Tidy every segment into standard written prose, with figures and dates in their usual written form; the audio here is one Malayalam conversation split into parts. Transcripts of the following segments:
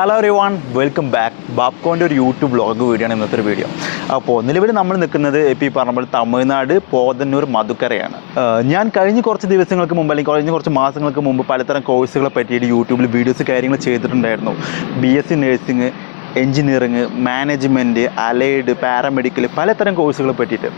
Hello everyone, welcome back. ബാപ്കോൻ്റെ ഒരു യൂട്യൂബ് വ്ളോഗ് വീഡിയോ ആണ് ഇന്നത്തെ ഒരു വീഡിയോ. അപ്പോൾ നിലവിൽ നമ്മൾ നിൽക്കുന്നത് ഇപ്പോൾ ഈ പറഞ്ഞ പോലെ തമിഴ്നാട് പോതന്നൂർ മധുക്കരയാണ്. ഞാൻ കഴിഞ്ഞ കുറച്ച് ദിവസങ്ങൾക്ക് മുമ്പ് അല്ലെങ്കിൽ കഴിഞ്ഞ കുറച്ച് മാസങ്ങൾക്ക് മുമ്പ് പലതരം കോഴ്സുകളെ പറ്റിയിട്ട് യൂട്യൂബിൽ വീഡിയോസ് കാര്യങ്ങൾ ചെയ്തിട്ടുണ്ടായിരുന്നു. BSc nursing, engineering, management, allied, paramedical, പലതരം കോഴ്സുകളെ പറ്റിയിട്ട്.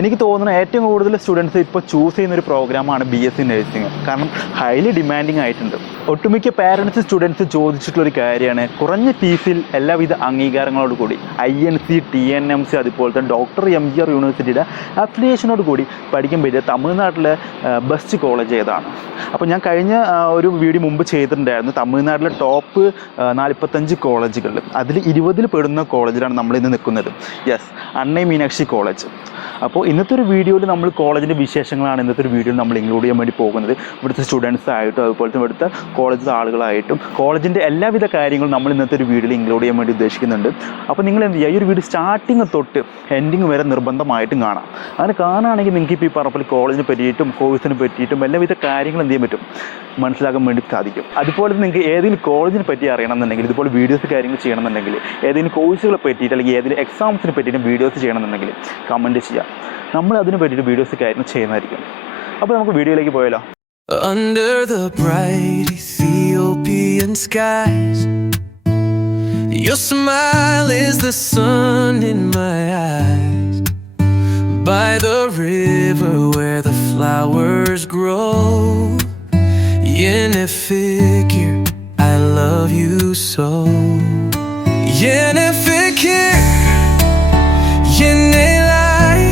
എനിക്ക് തോന്നുന്നു ഏറ്റവും കൂടുതൽ സ്റ്റുഡൻസ് ഇപ്പോൾ ചൂസ് ചെയ്യുന്നൊരു പ്രോഗ്രാമാണ് BSc നഴ്സിംഗ്. കാരണം ഹൈലി ഡിമാൻഡിങ് ആയിട്ടുണ്ട്. ഒട്ടുമിക്ക പാരൻസ് സ്റ്റുഡൻസ് ചോദിച്ചിട്ടുള്ളൊരു കാര്യമാണ് കുറഞ്ഞ ഫീസിൽ എല്ലാവിധ അംഗീകാരങ്ങളോട് കൂടി INC, TNMC, അതുപോലത്തെ ഡോക്ടർ MGR യൂണിവേഴ്സിറ്റിയുടെ അഫിലിയേഷനോട് കൂടി പഠിക്കാൻ പറ്റിയ തമിഴ്നാട്ടിലെ ബെസ്റ്റ് കോളേജ് ഏതാണ്. അപ്പോൾ ഞാൻ കഴിഞ്ഞ ഒരു വീഡിയോ മുമ്പ് ചെയ്തിട്ടുണ്ടായിരുന്നു തമിഴ്നാട്ടിലെ ടോപ്പ് 45 കോളേജുകളിൽ. അതിൽ 20 പെടുന്ന കോളേജിലാണ് നമ്മൾ ഇന്ന് നിൽക്കുന്നത്. Yes, Annai Meenakshi college. അപ്പോൾ ഇന്നത്തെ ഒരു വീഡിയോയിൽ നമ്മൾ കോളേജിൻ്റെ വിശേഷങ്ങളാണ് ഇന്നത്തെ ഒരു വീഡിയോയിൽ നമ്മൾ ഇൻക്ലൂഡ് ചെയ്യാൻ വേണ്ടി പോകുന്നത്. ഇവിടുത്തെ സ്റ്റുഡൻസ് ആയിട്ടും അതുപോലത്തെ ഇവിടുത്തെ കോളേജിലെ ആളുകളായിട്ടും കോളേജിൻ്റെ എല്ലാവിധ കാര്യങ്ങളും നമ്മൾ ഇന്നത്തെ ഒരു വീഡിയോയിൽ ഇൻക്ലൂഡ് ചെയ്യാൻ വേണ്ടി ഉദ്ദേശിക്കുന്നുണ്ട്. അപ്പോൾ നിങ്ങൾ എന്ത് ചെയ്യുക, ഈ ഒരു വീഡിയോ സ്റ്റാർട്ടിങ് തൊട്ട് എൻഡിങ് വരെ നിർബന്ധമായിട്ടും കാണാം. അങ്ങനെ കാണുകയാണെങ്കിൽ നിങ്ങൾക്ക് ഇപ്പോൾ ഈ പറഞ്ഞ കോളേജിനെ പറ്റിയിട്ടും കോഴ്സിനെ പറ്റിയിട്ടും എല്ലാവിധ കാര്യങ്ങൾ എന്ത് ചെയ്യാൻ പറ്റും, മനസ്സിലാക്കാൻ വേണ്ടി സാധിക്കും. അതുപോലെ നിങ്ങൾക്ക് ഏതെങ്കിലും കോളേജിനെ പറ്റി അറിയണമെന്നുണ്ടെങ്കിൽ, ഇതുപോലെ വീഡിയോസ് കാര്യങ്ങൾ ചെയ്യണമെന്നുണ്ടെങ്കിൽ, ഏതെങ്കിലും കോഴ്സുകളെ പറ്റിയിട്ട് അല്ലെങ്കിൽ ഏതെങ്കിലും എക്സാംസിനെ പറ്റിയിട്ടും വീഡിയോസ് ചെയ്യണമെന്നുണ്ടെങ്കിൽ കമൻറ്റ് ചെയ്യുക. നമ്മൾ അതിനെ പറ്റിയിട്ട് വീഡിയോസ് കാര്യങ്ങൾ ചെയ്യുന്നതായിരിക്കും. അപ്പോൾ നമുക്ക് വീഡിയോയിലേക്ക് പോയാലോ. Under the bright Ethiopian skies, your smile is the sun in my eyes. By the river where the flowers grow, in a figure I love you so. In a figure, in a lie,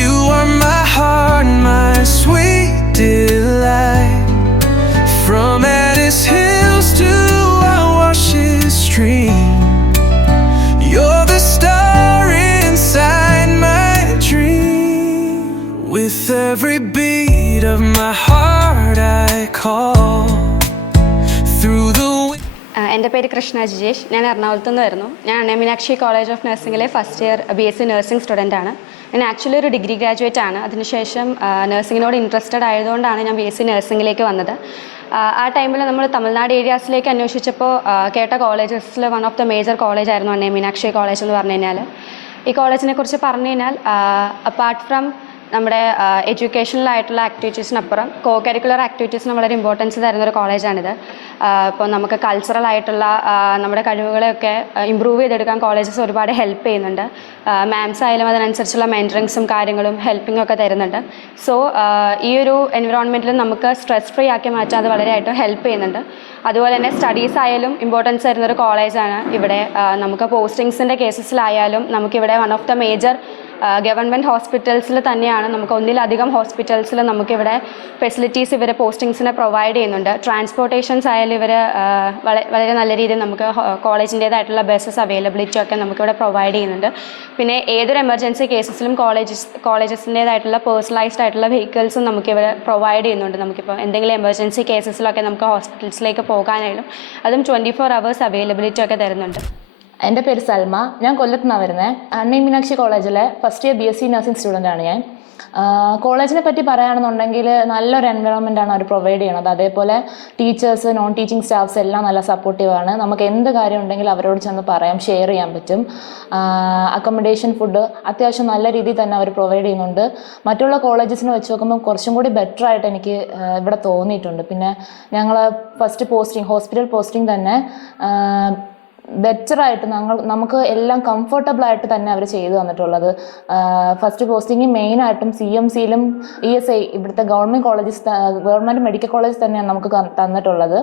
you are my heart, my sweet delight. From Addis Hills to Awash's stream, you're the star inside my dream. With every beat of my heart I call through the എൻ്റെ പേര് കൃഷ്ണ ജിജേഷ്. ഞാൻ എറണാകുളത്തു നിന്ന് വരുന്നു. ഞാൻ അണ്ണൈ മീനാക്ഷി കോളേജ് ഓഫ് നഴ്സിംഗിലെ ഫസ്റ്റ് ഇയർ BSc നഴ്സിംഗ് സ്റ്റുഡൻ്റാണ്. ഞാൻ ആക്ച്വലി ഒരു ഡിഗ്രി ഗ്രാജുവേറ്റ് ആണ്. അതിനുശേഷം നഴ്സിങ്ങിനോട് ഇൻട്രസ്റ്റഡ് ആയതുകൊണ്ടാണ് ഞാൻ BSc നഴ്സിംഗിലേക്ക് വന്നത്. ആ ടൈമിൽ നമ്മൾ തമിഴ്നാട് ഏരിയാസിലേക്ക് അന്വേഷിച്ചപ്പോൾ കേട്ട കോളേജസിൽ one of the major college ആയിരുന്നു അണ്ണൈ മീനാക്ഷി കോളേജ് എന്ന് പറഞ്ഞു കഴിഞ്ഞാൽ. ഈ കോളേജിനെ കുറിച്ച് പറഞ്ഞു കഴിഞ്ഞാൽ അപ്പാർട്ട് ഫ്രം നമ്മുടെ എഡ്യൂക്കേഷണലായിട്ടുള്ള ആക്ടിവിറ്റീസിനപ്പുറം കോ കരിക്കുലർ ആക്ടിവിറ്റീസിന് വളരെ ഇമ്പോർട്ടൻസ് തരുന്നൊരു കോളേജാണിത്. ഇപ്പോൾ നമുക്ക് കൾച്ചറലായിട്ടുള്ള നമ്മുടെ കഴിവുകളെയൊക്കെ ഇമ്പ്രൂവ് ചെയ്തെടുക്കാൻ കോളേജസ് ഒരുപാട് ഹെൽപ്പ് ചെയ്യുന്നുണ്ട്. മാംസ് ആയാലും അതിനനുസരിച്ചുള്ള മെൻറ്ററിങ്സും കാര്യങ്ങളും ഹെൽപ്പിംഗ് ഒക്കെ തരുന്നുണ്ട്. സോ ഈ ഒരു എൻവിറോൺമെൻറ്റിൽ നമുക്ക് സ്ട്രെസ് ഫ്രീ ആക്കി മാറ്റാൻ അത് വളരെയായിട്ടും ഹെൽപ്പ് ചെയ്യുന്നുണ്ട്. അതുപോലെ തന്നെ സ്റ്റഡീസ് ആയാലും ഇമ്പോർട്ടൻസ് തരുന്നൊരു കോളേജാണ് ഇവിടെ. നമുക്ക് പോസ്റ്റിങ്സിൻ്റെ കേസസിലായാലും നമുക്കിവിടെ one of the major government ഹോസ്പിറ്റൽസിൽ തന്നെയാണ്. നമുക്ക് ഒന്നിലധികം ഹോസ്പിറ്റൽസിൽ നമുക്കിവിടെ ഫെസിലിറ്റീസ് ഇവർ പോസ്റ്റിങ്സിനെ പ്രൊവൈഡ് ചെയ്യുന്നുണ്ട്. ട്രാൻസ്പോർട്ടേഷൻസ് ആയാലും ഇവർ വളരെ നല്ല രീതിയിൽ നമുക്ക് കോളേജിൻ്റേതായിട്ടുള്ള ബസ്സസ് അവൈലബിലിറ്റി ഒക്കെ നമുക്കിവിടെ പ്രൊവൈഡ് ചെയ്യുന്നുണ്ട്. പിന്നെ ഏതൊരു എമർജൻസി കേസസിലും കോളേജസിൻ്റേതായിട്ടുള്ള പേഴ്സണലൈസ്ഡ് ആയിട്ടുള്ള വെഹിക്കിൾസും നമുക്കിവിടെ പ്രൊവൈഡ് ചെയ്യുന്നുണ്ട്. നമുക്കിപ്പോൾ എന്തെങ്കിലും എമർജൻസി കേസസിലൊക്കെ നമുക്ക് ഹോസ്പിറ്റൽസിലേക്ക് പോകാനായാലും അതും 24 hours അവൈലബിലിറ്റി ഒക്കെ തരുന്നുണ്ട്. എൻ്റെ പേര് സൽമ. ഞാൻ കൊല്ലത്ത് നിന്നാണ് വരുന്നത്. അണ്ണൈ മീനാക്ഷി കോളേജിലെ ഫസ്റ്റ് ഇയർ BSc നഴ്സിംഗ് സ്റ്റുഡൻ്റാണ് ഞാൻ. കോളേജിനെ പറ്റി പറയുകയാണെന്നുണ്ടെങ്കിൽ നല്ലൊരു എൻവയോൺമെൻറ്റാണ് അവർ പ്രൊവൈഡ് ചെയ്യണത്. അതേപോലെ ടീച്ചേഴ്സ്, നോൺ ടീച്ചിങ് സ്റ്റാഫ്സ് എല്ലാം നല്ല സപ്പോർട്ടീവാണ്. നമുക്ക് എന്ത് കാര്യം ഉണ്ടെങ്കിലും അവരോട് ചെന്ന് പറയാം, ഷെയർ ചെയ്യാൻ പറ്റും. അക്കോമഡേഷൻ, ഫുഡ് അത്യാവശ്യം നല്ല രീതിയിൽ തന്നെ അവർ പ്രൊവൈഡ് ചെയ്യുന്നുണ്ട്. മറ്റുള്ള കോളേജസിനെ വെച്ച് നോക്കുമ്പോൾ കുറച്ചും കൂടി ബെറ്റർ ആയിട്ട് എനിക്ക് ഇവിടെ തോന്നിയിട്ടുണ്ട്. പിന്നെ ഞങ്ങൾ ഫസ്റ്റ് പോസ്റ്റിംഗ്, ഹോസ്പിറ്റൽ പോസ്റ്റിംഗ് തന്നെ ബെറ്ററായിട്ട് നമുക്ക് എല്ലാം കംഫർട്ടബിളായിട്ട് തന്നെ അവർ ചെയ്തു തന്നിട്ടുള്ളത്. ഫസ്റ്റ് പോസ്റ്റിംഗ് മെയിനായിട്ടും CMCയിലും ESI ഇവിടുത്തെ ഗവൺമെൻറ് മെഡിക്കൽ കോളേജ് തന്നെയാണ് നമുക്ക് തന്നിട്ടുള്ളത്.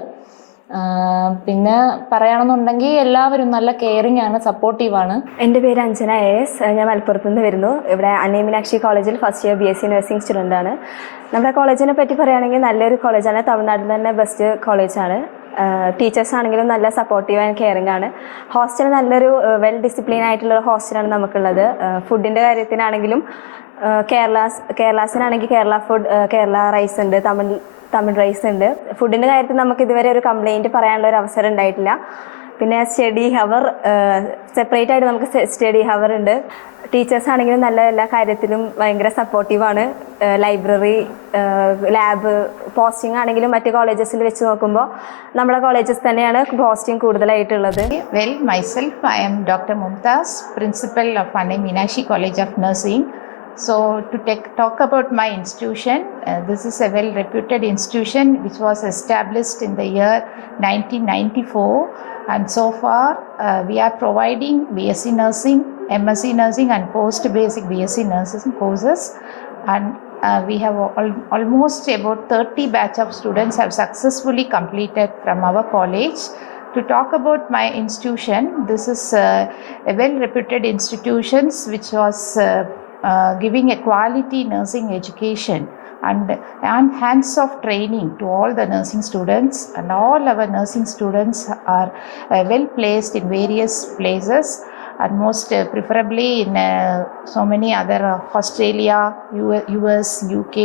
പിന്നെ പറയുകയാണെന്നുണ്ടെങ്കിൽ എല്ലാവരും നല്ല കെയറിങ് ആണ്, സപ്പോർട്ടീവാണ്. എൻ്റെ പേര് അഞ്ജന AS. ഞാൻ മലപ്പുറത്ത് നിന്ന് വരുന്നു. ഇവിടെ അണ്ണൈ മീനാക്ഷി കോളേജിൽ ഫസ്റ്റ് ഇയർ BSc നഴ്സിംഗ് സ്റ്റുഡൻ്റാണ്. നമ്മുടെ കോളേജിനെ പറ്റി പറയുകയാണെങ്കിൽ നല്ലൊരു കോളേജാണ്. തമിഴ്നാട്ടിൽ തന്നെ ബെസ്റ്റ് കോളേജാണ്. ടീച്ചേഴ്സ് ആണെങ്കിലും നല്ല സപ്പോർട്ടീവ് ആൻഡ് കെയറിങ് ആണ്. ഹോസ്റ്റൽ നല്ലൊരു വെൽ ഡിസിപ്ലിൻ ആയിട്ടുള്ള ഹോസ്റ്റലാണ് നമുക്കുള്ളത്. ഫുഡിൻ്റെ കാര്യത്തിനാണെങ്കിലും കേരളാസിനാണെങ്കിൽ കേരള ഫുഡ്, കേരള റൈസ് ഉണ്ട്, തമിഴ് റൈസ് ഉണ്ട്. ഫുഡിൻ്റെ കാര്യത്തിൽ നമുക്ക് ഇതുവരെ ഒരു കംപ്ലയിൻറ്റ് പറയാനുള്ള ഒരു അവസരം ഉണ്ടായിട്ടില്ല. പിന്നെ സ്റ്റഡി ഹവർ സെപ്പറേറ്റ് ആയിട്ട് നമുക്ക് സ്റ്റഡി ഹവർ ഉണ്ട്. ടീച്ചേഴ്സ് ആണെങ്കിലും നല്ല എല്ലാ കാര്യത്തിലും ഭയങ്കര സപ്പോർട്ടീവാണ്. ലൈബ്രറി, ലാബ്, പോസ്റ്റിംഗ് ആണെങ്കിലും മറ്റ് കോളേജസിൽ വെച്ച് നോക്കുമ്പോൾ നമ്മുടെ കോളേജസ് തന്നെയാണ് പോസ്റ്റിംഗ് കൂടുതലായിട്ടുള്ളത്. Well, myself, I am Dr. Mumtaz, Principal of Anai Meenakshi College of Nursing. So, to talk about my institution, this is a well-reputed institution which was established in the year 1994, and so far we are providing BSc Nursing, MSc Nursing and post-basic BSc Nursing courses, and we have almost about 30 batch of students have successfully completed from our college. To talk about my institution, this is a well-reputed institution which was giving a quality nursing education and hands-off training to all the nursing students, and all our nursing students are well placed in various places, and most preferably in so many other Australia, US, UK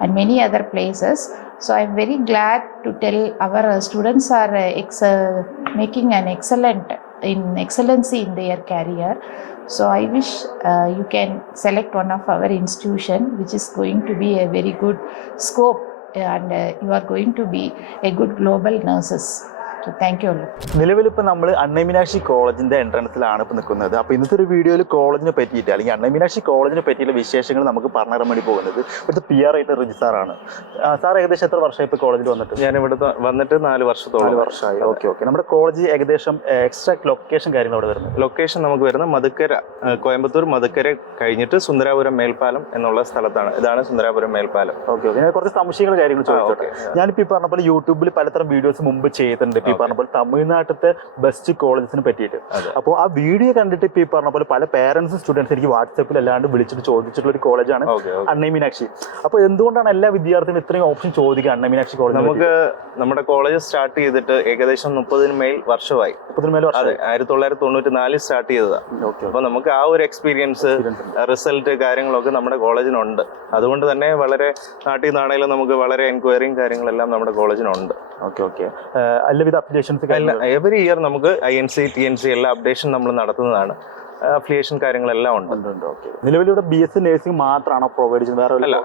and many other places. So I'm very glad to tell our students are making an excellency in their career. So I wish you can select one of our institution which is going to be a very good scope, and you are going to be a good global nurses. So thank you all. നിലവിലിപ്പോൾ നമ്മൾ അണ്ണൈ മീനാക്ഷി കോളേജിൻ്റെ എൻട്രൻസിലാണ് ഇപ്പോൾ നിൽക്കുന്നത്. അപ്പോൾ ഇന്നത്തെ ഒരു വീഡിയോയിൽ കോളേജിനെ പറ്റിയിട്ട് അല്ലെങ്കിൽ അണ്ണൈ മീനാക്ഷി കോളേജിനെ പറ്റിയുള്ള വിശേഷങ്ങൾ നമുക്ക് പറഞ്ഞു തരാൻ വേണ്ടി പോകുന്നത് ഇവിടുത്തെ PR ആയിട്ട് റിജി സാറാണ്. സാർ ഏകദേശം എത്ര വർഷമായി ഇപ്പോൾ കോളേജിൽ വന്നിട്ട്? ഞാൻ ഇവിടെ വന്നിട്ട് 4 വർഷമായി. ഓക്കെ. നമ്മുടെ കോളേജ് ഏകദേശം എക്സാക്ട് ലൊക്കേഷൻ കാര്യങ്ങൾ അവിടെ വരുന്നത്? ലൊക്കേഷൻ നമുക്ക് വരുന്നത് മധുക്കര, കോയമ്പത്തൂർ മധുക്കര കഴിഞ്ഞിട്ട് സുന്ദരാപുരം മേൽപ്പാലം എന്നുള്ള സ്ഥലത്താണ്. ഇതാണ് സുന്ദരാപുരം മേൽപ്പാലം. ഓക്കെ. ഞാൻ കുറച്ച് സംശയങ്ങൾ കാര്യങ്ങൾ ചോദിച്ചോട്ടെ. ഞാനിപ്പോൾ ഈ പറഞ്ഞ പോലെ യൂട്യൂബിൽ പലതരം വീഡിയോസ് മുമ്പ് ചെയ്തിട്ടുണ്ട് ഈ പറഞ്ഞ പോലെ തമിഴ്നാട്ടിലത്തെ ബെസ്റ്റ് കോളേജസിനെ പറ്റിയിട്ട്. അപ്പോൾ ആ വീഡിയോ കണ്ടിട്ട് ഇപ്പോൾ ഈ പറഞ്ഞ പോലെ പല പേരൻസും സ്റ്റുഡൻസ് എനിക്ക് വാട്സാപ്പിൽ അല്ലാണ്ട് വിളിച്ചിട്ട് ചോദിച്ചിട്ടുള്ള ഒരു കോളേജാണ് അണ്ണൈ മീനാക്ഷി. അപ്പോൾ എന്തുകൊണ്ടാണ് എല്ലാ വിദ്യാർത്ഥികളും ഇത്രയും ഓപ്ഷൻ ചോദിക്കുക അണ്ണൈ മീനാക്ഷി കോളേജ്? നമുക്ക് നമ്മുടെ കോളേജ് സ്റ്റാർട്ട് ചെയ്തിട്ട് ഏകദേശം 30 മേൽ വർഷമായി. 30 മേൽ വർഷം. 1994 സ്റ്റാർട്ട് ചെയ്തതാണ്. അപ്പോൾ നമുക്ക് ആ ഒരു എക്സ്പീരിയൻസ്, റിസൾട്ട് കാര്യങ്ങളൊക്കെ നമ്മുടെ കോളേജിനുണ്ട്. അതുകൊണ്ട് തന്നെ വളരെ നാട്ടിൽ നിന്നാണെങ്കിലും നമുക്ക് വളരെ എൻക്വയറിയും കാര്യങ്ങളെല്ലാം നമ്മുടെ കോളേജിനുണ്ട്. ഓക്കെ. എല്ലാവിധ അപ്ഡേഷൻസ് എവറി ഇയർ നമുക്ക് INC TNC എല്ലാ അപ്ഡേഷൻ നമ്മൾ നടത്തുന്നതാണ്. അഫിലിയേഷൻ കാര്യങ്ങളെല്ലാം ഉണ്ട്. നിലവിലൂടെ BSc നഴ്സിംഗ് മാത്രമാണോ പ്രൊവൈഡ് ചെയ്യുന്നത്? വേറെ അല്ല,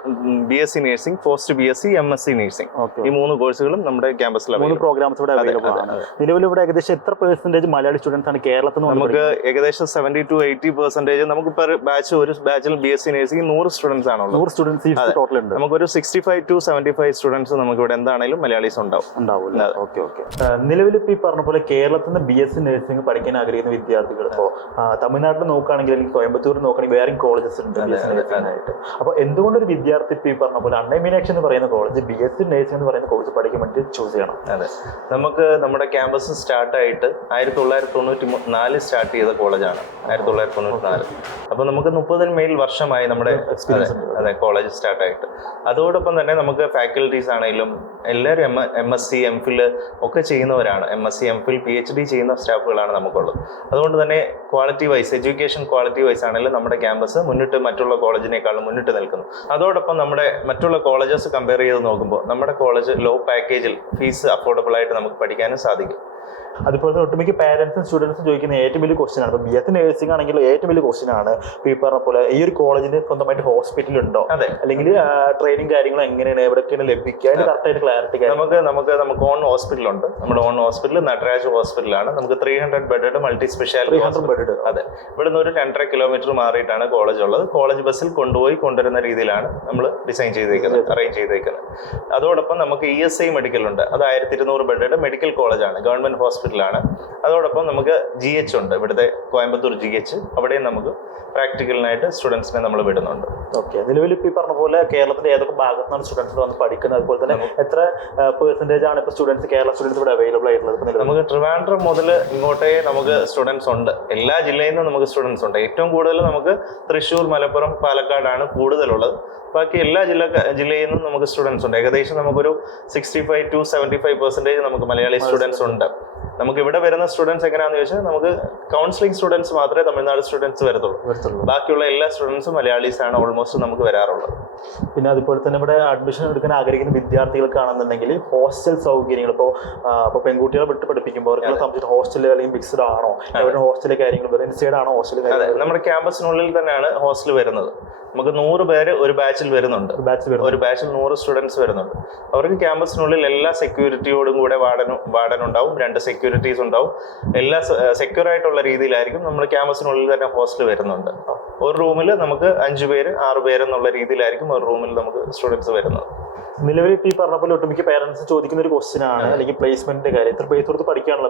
BSc nursing, post BSc, MSc nursing, ഈ 3 കോഴ്സുകളും നമ്മുടെ ക്യാമ്പസിൽ 3 പ്രോഗ്രാംസ് ഇവിടെ അവൈലബിൾ ആണ്. നിലവിലിവിടെ ഏകദേശം എത്ര % മലയാളി സ്റ്റുഡൻസ് ആണ് കേരളത്തിൽ നിന്ന്? നമുക്ക് ഏകദേശം 70 to 80% നമുക്ക് പെർ ബാച്ച്, ഒരു ബാച്ചിൽ BSc നഴ്സിംഗ് 100 സ്റ്റുഡൻസ് ആണുള്ളത്. 100 സ്റ്റുഡൻസ് ടോട്ടൽ ഉണ്ട്. നമുക്കൊരു 65 to 75 സ്റ്റുഡൻസ് നമുക്ക് ഇവിടെ എന്താണെങ്കിലും മലയാളീസ് ഉണ്ടാവും. ഓക്കെ. നിലവിൽ ഇപ്പോൾ ഈ പറഞ്ഞ പോലെ കേരളത്തിൽ നിന്ന് BSc നഴ്സിംഗ് പഠിക്കാൻ ആഗ്രഹിക്കുന്ന വിദ്യാർത്ഥികൾ ഇപ്പോൾ തമിഴ്നാട്ടിൽ നോക്കുകയാണെങ്കിൽ അല്ലെങ്കിൽ കോയമ്പത്തൂർ നോക്കുകയാണെങ്കിൽ വേറെ കോളേജസ് ഉണ്ട് BSc നഴ്സിംഗായിട്ട്. അപ്പോൾ എന്തുകൊണ്ടൊരു വിദ്യാർത്ഥി ഇപ്പോൾ ഈ പറഞ്ഞ പോലെ അണ്ണൈ മീനാക്ഷി എന്ന് പറയുന്ന കോളേജ് BSc നഴ്സിംഗ് എന്ന് പറയുന്ന കോഴ്സ് പഠിക്കാൻ വേണ്ടി ചൂസ് ചെയ്യണം? അതെ, നമുക്ക് നമ്മുടെ ക്യാമ്പസ് സ്റ്റാർട്ടായിട്ട് 1994 സ്റ്റാർട്ട് ചെയ്ത കോളേജാണ്. 1994. അപ്പോൾ നമുക്ക് 30 മേൽ വർഷമായി നമ്മുടെ എക്സ്പീരിയൻസ്. അതെ, കോളേജ് സ്റ്റാർട്ടായിട്ട്. അതോടൊപ്പം തന്നെ നമുക്ക് ഫാക്കൽറ്റീസ് ആണെങ്കിലും എല്ലാവരും MSc MPhil ഒക്കെ ചെയ്യുന്നവരാണ്. MSc MPhil PhD ചെയ്യുന്ന സ്റ്റാഫുകളാണ് നമുക്കുള്ളത്. അതുകൊണ്ട് തന്നെ quality wise, education quality wise ആണെങ്കിലും നമ്മുടെ ക്യാമ്പസ് മറ്റുള്ള കോളേജിനേക്കാളും മുന്നിട്ട് നിൽക്കുന്നു. അതോടൊപ്പം നമ്മുടെ മറ്റുള്ള കോളേജസ് കമ്പയർ ചെയ്ത് നോക്കുമ്പോൾ നമ്മുടെ കോളേജ് ലോ പാക്കേജിൽ ഫീസ് അഫോർഡബിൾ ആയിട്ട് നമുക്ക് പഠിക്കാനും സാധിക്കും. അതുപോലെ തന്നെ ഒട്ടുമിക്ക പാരൻസും സ്റ്റുഡൻസും ചോദിക്കുന്ന ഏറ്റവും വലിയ ക്വസ്റ്റ്യൻ ആണ്. ഇപ്പോൾ BSc നഴ്സിംഗ് ആണെങ്കിൽ ഏറ്റവും വലിയ ക്വസ്റ്റ്യൻ ആണ് ഈ പറഞ്ഞ പോലെ ഈ ഒരു കോളേജിന് സ്വന്തമായിട്ട് ഹോസ്പിറ്റൽ ഉണ്ടോ, അല്ലെങ്കിൽ ട്രെയിനിങ് കാര്യങ്ങൾ എങ്ങനെയാണ്, എവിടെയൊക്കെയാണ് ലഭിക്കുക, അതിന് കറക്റ്റായിട്ട് ക്ലാരിറ്റി. നമുക്ക് ഓൺ ഹോസ്പിറ്റൽ ഉണ്ട്. നമ്മുടെ ഓൺ ഹോസ്പിറ്റൽ നടരാജ് ഹോസ്പിറ്റലാണ്. നമുക്ക് 300 ബെഡഡ് മൾട്ടി സ്പെഷ്യാലിറ്റി ബെഡ്. അതെ, ഇവിടുന്ന് ഒരു 2.5 കിലോമീറ്റർ മാറിയിട്ടാണ് കോളേജ് ഉള്ളത്. കോളേജ് ബസ്സിൽ കൊണ്ടുവരുന്ന രീതിയിലാണ് നമ്മൾ ഡിസൈൻ ചെയ്തേക്കുന്നത്, അറേഞ്ച് ചെയ്തേക്കുന്നത്. അതോടൊപ്പം നമുക്ക് ESI മെഡിക്കൽ ഉണ്ട്. അത് 1200 ബെഡഡ് മെഡിക്കൽ കോളേജാണ്, ഗവൺമെന്റ് ഹോസ്പിറ്റലാണ്. അതോടൊപ്പം നമുക്ക് GH ഉണ്ട്, ഇവിടുത്തെ കോയമ്പത്തൂർ GH. അവിടെയും നമുക്ക് പ്രാക്ടിക്കലിനായിട്ട് സ്റ്റുഡൻസിനെ നമ്മൾ വിടുന്നുണ്ട്. ഓക്കെ. നിലവിൽ ഇപ്പോൾ ഈ പറഞ്ഞ പോലെ കേരളത്തിന്റെ ഏതൊക്കെ ഭാഗത്താണ് സ്റ്റുഡൻസ് വന്ന് പഠിക്കുന്നത്? അതുപോലെ തന്നെ എത്ര % ആണ് ഇപ്പോൾ സ്റ്റുഡൻസ്, കേരള സ്റ്റുഡൻസ് ഇവിടെ അവൈലബിൾ ആയിട്ടുള്ളത്? നമുക്ക് ട്രിവാൻഡ്രം മുതൽ ഇങ്ങോട്ടേ നമുക്ക് സ്റ്റുഡൻസ് ഉണ്ട്. എല്ലാ ജില്ലയിൽ നിന്നും നമുക്ക് സ്റ്റുഡൻസ് ഉണ്ട്. ഏറ്റവും കൂടുതൽ നമുക്ക് തൃശ്ശൂർ, മലപ്പുറം, പാലക്കാടാണ് കൂടുതലുള്ളത്. ബാക്കി എല്ലാ ജില്ലയിൽ നിന്നും നമുക്ക് സ്റ്റുഡൻസ് ഉണ്ട്. ഏകദേശം നമുക്കൊരു 65 to 75% നമുക്ക് മലയാളി സ്റ്റുഡൻസ് ഉണ്ട്. നമുക്ക് ഇവിടെ വരുന്ന സ്റ്റുഡൻസ് എങ്ങനെയാണെന്ന് ചോദിച്ചാൽ നമുക്ക് കൗൺസിലിംഗ് സ്റ്റുഡൻസ് മാത്രമേ തമിഴ്നാട് സ്റ്റുഡൻസ് വരത്തുള്ളൂ. ബാക്കിയുള്ള എല്ലാ സ്റ്റുഡൻസും മലയാളീസ് ആണ് ഓൾമോസ്റ്റ് നമുക്ക് വരാറുള്ളത്. പിന്നെ അതുപോലെ തന്നെ ഇവിടെ അഡ്മിഷൻ എടുക്കാൻ ആഗ്രഹിക്കുന്ന വിദ്യാർത്ഥികൾക്കാണെന്നുണ്ടെങ്കിൽ ഹോസ്റ്റൽ സൗകര്യങ്ങൾ ഇപ്പോൾ പെൺകുട്ടികളെ വിട്ട് പഠിപ്പിക്കുമ്പോൾ അവർക്ക് സംബന്ധിച്ച് ഹോസ്റ്റൽ അല്ലെങ്കിൽ മിക്സ്ഡ് ആണോ, എവിടെ ഹോസ്റ്റലിലെ കാര്യങ്ങൾ ഇൻസൈഡ് ആണോ ഹോസ്റ്റൽ? നമ്മുടെ ക്യാമ്പസിനുള്ളിൽ തന്നെയാണ് ഹോസ്റ്റൽ വരുന്നത്. നമുക്ക് 100 പേര് ഒരു ബാച്ചിൽ വരുന്നുണ്ട്. ഒരു ബാച്ചിൽ 100 സ്റ്റുഡൻസ് വരുന്നുണ്ട്. അവർക്ക് ക്യാമ്പസിനുള്ളിൽ എല്ലാ സെക്യൂരിറ്റിയോടും കൂടെ വാർഡൻ ഉണ്ടാവും, 2 സെക്യൂരിറ്റീസ് ഉണ്ടാവും. എല്ലാ സെക്യൂർ ആയിട്ടുള്ള രീതിയിലായിരിക്കും നമ്മൾ ക്യാമ്പസിനുള്ളിൽ തന്നെ ഹോസ്റ്റൽ വരുന്നുണ്ട്. ഒരു റൂമിൽ നമുക്ക് 5 പേര് 6 പേര് എന്നുള്ള രീതിയിലായിരിക്കും ഒരു റൂമിൽ നമുക്ക് സ്റ്റുഡൻസ് വരുന്നത്. നിലവിൽ ഇപ്പം ഈ പറഞ്ഞ പോലെ ഒട്ടുമിക്ക പേരൻസ് ചോദിക്കുന്ന ഒരു ക്വസ്റ്റ്യൻ ആണ്, അല്ലെങ്കിൽ പ്ലേസ്മെന്റിന്റെ കാര്യം. ഇത്ര പൈസ കൊടുത്ത് പഠിക്കാനുള്ള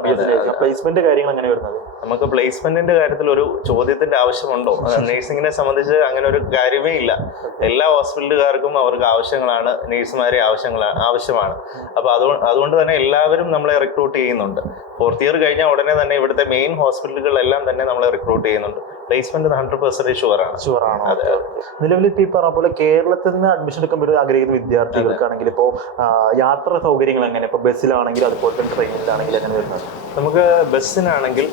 പ്ലേസ്മെന്റ് കാര്യങ്ങൾ എങ്ങനെ വരുന്നത്? നമുക്ക് പ്ലേസ്മെന്റിന്റെ കാര്യത്തിൽ ഒരു ചോദ്യത്തിന്റെ ആവശ്യമുണ്ടോ? നഴ്സിംഗിനെ സംബന്ധിച്ച് അങ്ങനെ ഒരു കാര്യമേ ഇല്ല. എല്ലാ ഹോസ്പിറ്റലുകാർക്കും അവർക്ക് ആവശ്യങ്ങളാണ്, നഴ്സുമാരെ ആവശ്യമാണ്. അപ്പൊ അതുകൊണ്ട് തന്നെ എല്ലാവരും നമ്മളെ റിക്രൂട്ട് ചെയ്യുന്നുണ്ട്. 4th ഇയർ കഴിഞ്ഞാൽ ഉടനെ തന്നെ ഇവിടുത്തെ മെയിൻ ഹോസ്പിറ്റലുകളെല്ലാം തന്നെ നമ്മളെ റിക്രൂട്ട് ചെയ്യുന്നുണ്ട്. പ്ലേസ്മെന്റ് 100% ഷുവറാണ്. അതെ. നിലവിൽ ഇപ്പം ഈ പറഞ്ഞ പോലെ കേരളത്തിൽ നിന്ന് അഡ്മിഷൻ എടുക്കാൻ വേണ്ടി ആഗ്രഹിക്കുന്ന വിദ്യാർത്ഥികൾക്കാണെങ്കിൽ ഇപ്പോൾ യാത്രാ സൗകര്യങ്ങൾ എങ്ങനെ? ഇപ്പോൾ ബസ്സിലാണെങ്കിൽ അതുപോലെ തന്നെ ട്രെയിനിലാണെങ്കിൽ എങ്ങനെ വരുന്നത്? നമുക്ക് ബസ്സിനാണെങ്കിൽ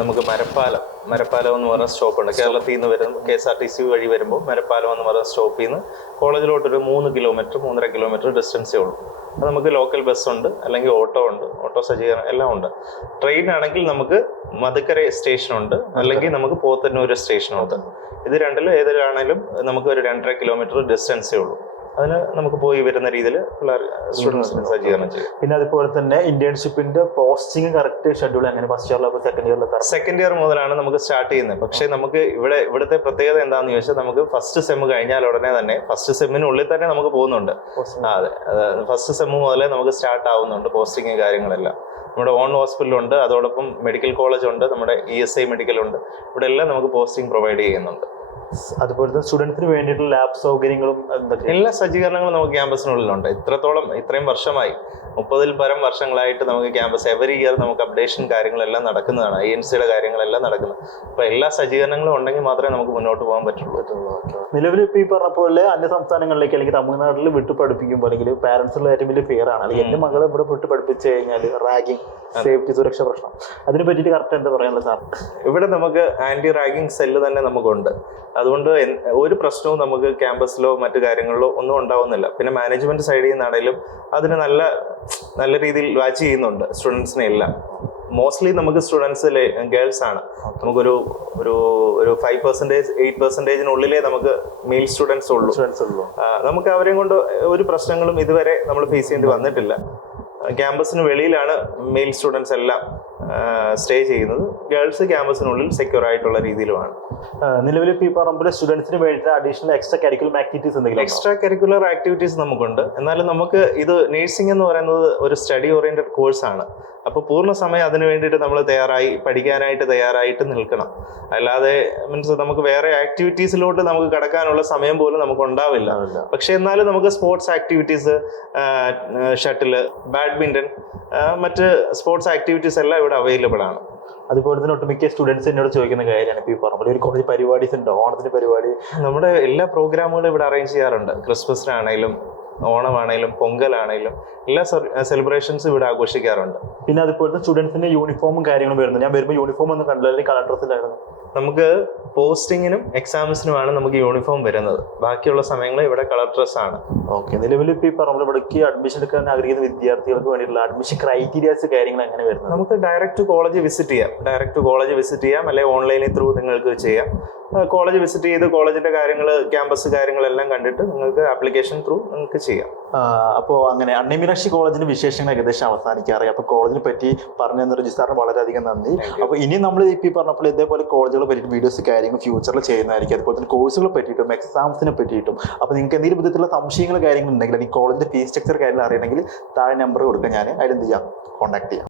നമുക്ക് മരപ്പാലം എന്ന് പറഞ്ഞ സ്റ്റോപ്പുണ്ട്. കേരളത്തിൽ നിന്ന് വരുന്ന KSRTC വഴി വരുമ്പോൾ മരപ്പാലം എന്ന് പറഞ്ഞ സ്റ്റോപ്പിൽ നിന്ന് കോളേജിലോട്ടൊരു 3 കിലോമീറ്റർ 3.5 കിലോമീറ്റർ ഡിസ്റ്റൻസേ ഉള്ളൂ. അത് നമുക്ക് ലോക്കൽ ബസ്സുണ്ട്, അല്ലെങ്കിൽ ഓട്ടോ സജ്ജീകരണം എല്ലാം ഉണ്ട്. ട്രെയിൻ ആണെങ്കിൽ നമുക്ക് മധുക്കര സ്റ്റേഷനുണ്ട്, അല്ലെങ്കിൽ നമുക്ക് പോത്തന്നൂർ സ്റ്റേഷനുണ്ട്. ഇത് രണ്ടിലും ഏതിലാണെങ്കിലും നമുക്ക് ഒരു 2.5 കിലോമീറ്റർ ഡിസ്റ്റൻസേ ഉള്ളൂ. അതിന് നമുക്ക് പോയി വരുന്ന രീതിയിൽ സ്റ്റുഡൻസിന് സജ്ജീകരണം ചെയ്യും. പിന്നെ അതുപോലെ തന്നെ ഇന്റേൺഷിപ്പിന്റെ പോസ്റ്റിംഗ് കറക്റ്റ് ഷെഡ്യൂൾ എങ്ങനെ? ഫസ്റ്റ് ഇയറിലോ സെക്കൻഡ് ഇയർ മുതലാണ് നമുക്ക് സ്റ്റാർട്ട് ചെയ്യുന്നത്. പക്ഷേ നമുക്ക് ഇവിടുത്തെ പ്രത്യേകത എന്താണെന്ന് ചോദിച്ചാൽ, നമുക്ക് ഫസ്റ്റ് സെം കഴിഞ്ഞാൽ ഉടനെ തന്നെ ഫസ്റ്റ് സെമ്മിനുള്ളിൽ തന്നെ നമുക്ക് പോകുന്നുണ്ട്. അതെ, ഫസ്റ്റ് സെം മുതലേ നമുക്ക് സ്റ്റാർട്ട് ആവുന്നുണ്ട് പോസ്റ്റിംഗ് കാര്യങ്ങളെല്ലാം. നമ്മുടെ ഓൺ ഹോസ്പിറ്റലുണ്ട്, അതോടൊപ്പം മെഡിക്കൽ കോളേജ് ഉണ്ട്, നമ്മുടെ ESI മെഡിക്കൽ ഉണ്ട്. ഇവിടെ എല്ലാം നമുക്ക് പോസ്റ്റിംഗ് പ്രൊവൈഡ് ചെയ്യുന്നുണ്ട്. അതുപോലെ തന്നെ സ്റ്റുഡൻസിന് വേണ്ടിയിട്ടുള്ള ലാബ് സൗകര്യങ്ങളും എല്ലാ സജ്ജീകരണങ്ങളും നമുക്ക് ക്യാമ്പസിനുള്ളിലുണ്ട്. ഇത്രയും വർഷമായി 30-ൽ പരം വർഷങ്ങളായിട്ട് നമുക്ക് ക്യാമ്പസ് എവറി ഇയർ നമുക്ക് അപ്ഡേഷൻ കാര്യങ്ങളെല്ലാം നടക്കുന്നതാണ്. INC-യുടെ കാര്യങ്ങളെല്ലാം നടക്കുന്നത്. അപ്പൊ എല്ലാ സജ്ജീകരണങ്ങളും ഉണ്ടെങ്കിൽ മാത്രമേ നമുക്ക് മുന്നോട്ട് പോകാൻ പറ്റുള്ളൂ. നിലവിൽ ഇപ്പൊ ഈ പറഞ്ഞ പോലെ അന്യ സംസ്ഥാനങ്ങളിലേക്ക് അല്ലെങ്കിൽ തമിഴ്നാട്ടിൽ വിട്ട് പഠിപ്പിക്കുമ്പോൾ അല്ലെങ്കിൽ പാരന്റ്സിലുള്ള ഏറ്റവും വലിയ ഫെയർ ആണ്, അല്ലെങ്കിൽ എന്റെ മകളെ ഇവിടെ വിട്ട് പഠിപ്പിച്ചു കഴിഞ്ഞാൽ റാഗിങ്, സേഫ്റ്റി, സുരക്ഷ പ്രശ്നം, അതിനെ പറ്റിയിട്ട് കറക്റ്റ് എന്താ പറയാനുള്ളത് സാർ? ഇവിടെ നമുക്ക് ആന്റി റാഗിങ് സെല്ല് തന്നെ നമുക്കുണ്ട്. അതുകൊണ്ട് ഒരു പ്രശ്നവും നമുക്ക് ക്യാമ്പസിലോ മറ്റു കാര്യങ്ങളിലോ ഒന്നും ഉണ്ടാവുന്നില്ല. പിന്നെ മാനേജ്മെന്റ് സൈഡിൽ നിന്നാണെങ്കിലും അതിന് നല്ല രീതിയിൽ വാച്ച് ചെയ്യുന്നുണ്ട് സ്റ്റുഡൻസിനെ എല്ലാം. മോസ്റ്റ്ലി നമുക്ക് സ്റ്റുഡൻസ് ഗേൾസ് ആണ്. നമുക്കൊരു 5% 8%-നുള്ളിലേ നമുക്ക് മെയിൽ സ്റ്റുഡൻസ് ഉള്ളൂ. നമുക്ക് അവരെയും കൊണ്ട് ഒരു പ്രശ്നങ്ങളും ഇതുവരെ നമ്മൾ ഫേസ് ചെയ്യേണ്ടി വന്നിട്ടില്ല. ക്യാമ്പസിന് വെളിയിലാണ് മെയിൽ സ്റ്റുഡൻസ് എല്ലാം സ്റ്റേ ചെയ്യുന്നത്. ഗേൾസ് ക്യാമ്പസിനുള്ളിൽ സെക്യൂർ ആയിട്ടുള്ള രീതിയിലുമാണ്. നിലവിൽ ഈ പറയുമ്പോൾ സ്റ്റുഡൻസിന് വേണ്ടി അഡീഷണൽ എക്സ്ട്രാ കരിക്കുലർ ആക്ടിവിറ്റീസ് എന്തെങ്കിലും? എക്സ്ട്രാ കരിക്കുലർ ആക്ടിവിറ്റീസ് നമുക്കുണ്ട്. എന്നാലും നമുക്ക് ഇത് നേഴ്സിംഗ് എന്ന് പറയുന്നത് ഒരു സ്റ്റഡി ഓറിയന്റഡ് കോഴ്സാണ്. അപ്പോൾ പൂർണ്ണ സമയം അതിന് വേണ്ടിയിട്ട് നമ്മൾ പഠിക്കാനായിട്ട് തയ്യാറായിട്ട് നിൽക്കണം. അല്ലാതെ മീൻസ് നമുക്ക് വേറെ ആക്ടിവിറ്റീസിലോട്ട് നമുക്ക് കടക്കാനുള്ള സമയം പോലും നമുക്ക് ഉണ്ടാവില്ല. പക്ഷെ എന്നാലും നമുക്ക് സ്പോർട്സ് ആക്ടിവിറ്റീസ്, ഷട്ടില്, ബാഡ്മിന്റൺ, മറ്റ് സ്പോർട്സ് ആക്ടിവിറ്റീസ് എല്ലാം ഇവിടെ അവൈലബിൾ ആണ്. അതുപോലെ തന്നെ ഒട്ടുമിക്ക സ്റ്റുഡൻസ് എന്നോട് ചോദിക്കുന്ന കാര്യമാണ്, ഇപ്പോൾ ഈ പറഞ്ഞ ഒരു കോളേജ് പരിപാടീസ് ഉണ്ടോ? ഓണത്തിന് പരിപാടി നമ്മുടെ എല്ലാ പ്രോഗ്രാമുകളും ഇവിടെ അറേഞ്ച് ചെയ്യാറുണ്ട്. ക്രിസ്മസിനാണേലും ഓണമാണേലും പൊങ്കലാണേലും എല്ലാ സെലിബ്രേഷൻസും ഇവിടെ ആഘോഷിക്കാറുണ്ട്. പിന്നെ അതുപോലെ സ്റ്റുഡൻസിന്റെ യൂണിഫോമും കാര്യങ്ങളും വരുന്നത്. ഞാൻ വരുമ്പോൾ യൂണിഫോം ഒന്നും കണ്ടില്ല, അല്ലെങ്കിൽ കളർ ഡ്രസ്സിലായിരുന്നു. നമുക്ക് പോസ്റ്റിങ്ങിനും എക്സാംസിനുമാണ് നമുക്ക് യൂണിഫോം വരുന്നത്. ബാക്കിയുള്ള സമയങ്ങളിൽ ഇവിടെ കളർ ഡ്രസ് ആണ്. ഓക്കെ. നിലവിൽ ഇപ്പോൾ ഈ പറഞ്ഞ ഇവിടേക്ക് അഡ്മിഷൻ എടുക്കാൻ ആഗ്രഹിക്കുന്ന വിദ്യാർത്ഥികൾക്ക് വേണ്ടിയിട്ടുള്ള അഡ്മിഷൻ ക്രൈറ്റീരിയാസ് കാര്യങ്ങൾ എങ്ങനെ വരുന്നത്? നമുക്ക് ഡയറക്റ്റ് കോളേജ് വിസിറ്റ് ചെയ്യാം, അല്ലെങ്കിൽ ഓൺലൈനിൽ ത്രൂ നിങ്ങൾക്ക് ചെയ്യാം. കോളേജ് വിസിറ്റ് ചെയ്ത് കോളേജിന്റെ കാര്യങ്ങൾ, ക്യാമ്പസ് കാര്യങ്ങളെല്ലാം കണ്ടിട്ട് നിങ്ങൾക്ക് ആപ്ലിക്കേഷൻ ത്രൂ നിങ്ങൾക്ക് ചെയ്യാം. അപ്പോൾ അങ്ങനെ അണ്ണേ മീനാക്ഷി കോളേജിന്റെ വിശേഷങ്ങൾ ഏകദേശം അവസാനിക്കാറിയാം. അപ്പോൾ കോളേജിനെ പറ്റി പറഞ്ഞു തന്ന രജിസ്ട്രാറിന് വളരെയധികം നന്ദി. അപ്പോൾ ഇനി നമ്മൾ ഇപ്പോൾ പറഞ്ഞപ്പോൾ ഇതേപോലെ കോളേജുകളെ പറ്റിയിട്ട് വീഡിയോസ് കാര്യങ്ങൾ ഫ്യൂച്ചറിൽ ചെയ്യുന്നതായിരിക്കും. അതുപോലെ തന്നെ കോഴ്സുകളെ പറ്റിയിട്ടും എക്സാംസിനെ പറ്റിയിട്ടും. അപ്പോൾ നിങ്ങൾക്ക് എന്തെങ്കിലും വിധത്തിലുള്ള സംശയങ്ങൾ കാര്യങ്ങൾ ഉണ്ടെങ്കിൽ, അല്ലെങ്കിൽ കോളേജിന്റെ ഫീസ് സ്ട്രക്ചർ കാര്യങ്ങൾ അറിയണമെങ്കിൽ താഴെ നമ്പർ കൊടുക്കുക, ഞാൻ അതിലെന്ത് ചെയ്യാം, കോൺടാക്ട് ചെയ്യാം.